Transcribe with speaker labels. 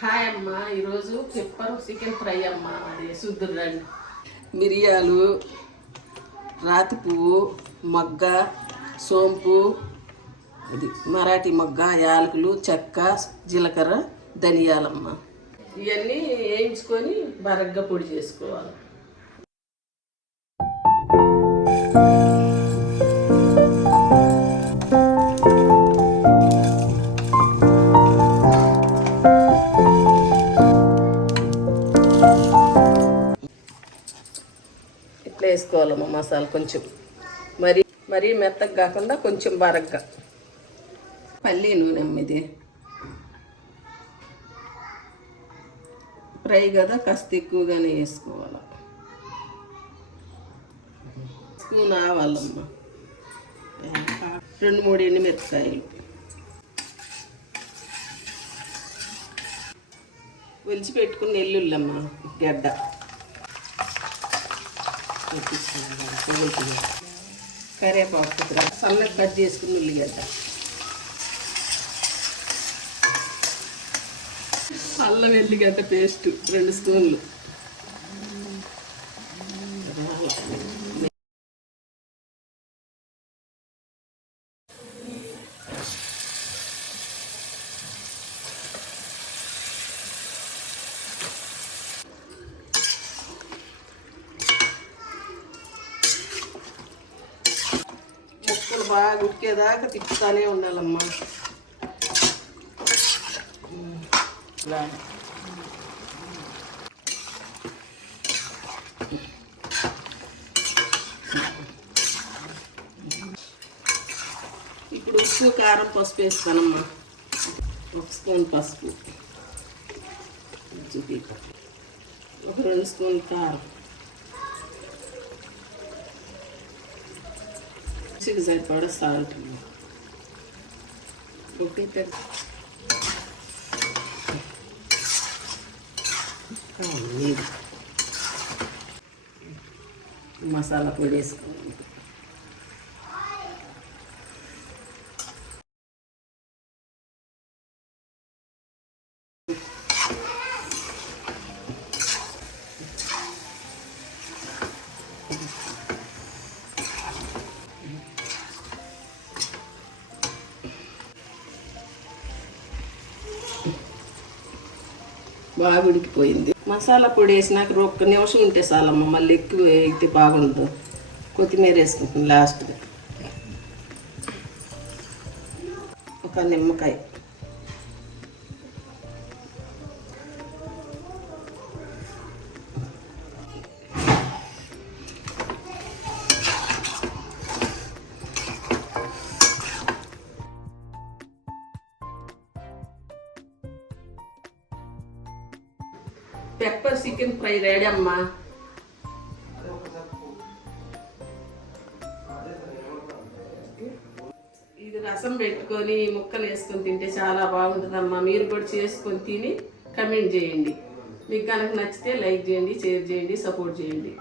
Speaker 1: Hi అమ్మ ఈరోజు pepper chicken fry అమ్మ అది సుద్దురండి
Speaker 2: మిరియాలు రాతి పువ్వు మొగ్గ సోంపు ఇది మరాఠీ మొగ్గ యాలకులు చెక్క జీలకర్ర ధనియాలమ్మ.
Speaker 1: ఇవన్నీ వేయించుకొని బరగ్గా పొడి చేసుకోవాలి. వేసుకోవాలమ్మ మసాలా కొంచెం. మరి మరీ మెత్తగా కాకుండా కొంచెం బరగ్గా. పల్లీ నూనె ఇది. ఫ్రై కదా కాస్త ఎక్కువగానే వేసుకోవాలి. స్పూన్ ఆవాలమ్మ రెండు మూడు ఎండుమిరపకాయలు. ఒలిచి పెట్టుకున్న ఎల్లుల్లమ్మ గడ్డ. కరివేపాకు సన్నగా కట్ చేసుకుని ఉల్లిగడ్డ. అల్లం వెల్లిగడ్డ పేస్ట్ రెండు స్పూన్లు ముక్కలు బాగా ఉడికేదాకా తిప్పుతానే ఉండాలమ్మా. ఇలా ఇప్పుడు ఉప్పు కారం పసుపు వేస్తానమ్మా. ఒక స్పూన్ పసుపు. ఒక రెండు స్పూన్ కారం. Siz zayıflara sardım. O biber. Uma sala Masala polisi. బాగా ఉడికిపోయింది. మసాలా పొడి వేసినాక ఒక్క నిమిషం ఉంటే చాలమ్మ మళ్ళీ ఎక్కువ అయితే బాగుండదు. కొత్తిమీర వేసుకుంటాం లాస్ట్గా ఒక నిమ్మకాయ. పెప్పర్ చికెన్ ఫ్రై రెడీ అమ్మా. ఇది రసం పెట్టుకొని ముక్కలు వేసుకొని తింటే చాలా బాగుంటుందమ్మా. మీరు కూడా చేసుకొని తిని కమెంట్ చేయండి. మీకు కనుక నచ్చితే లైక్ చేయండి షేర్ చేయండి సపోర్ట్ చేయండి.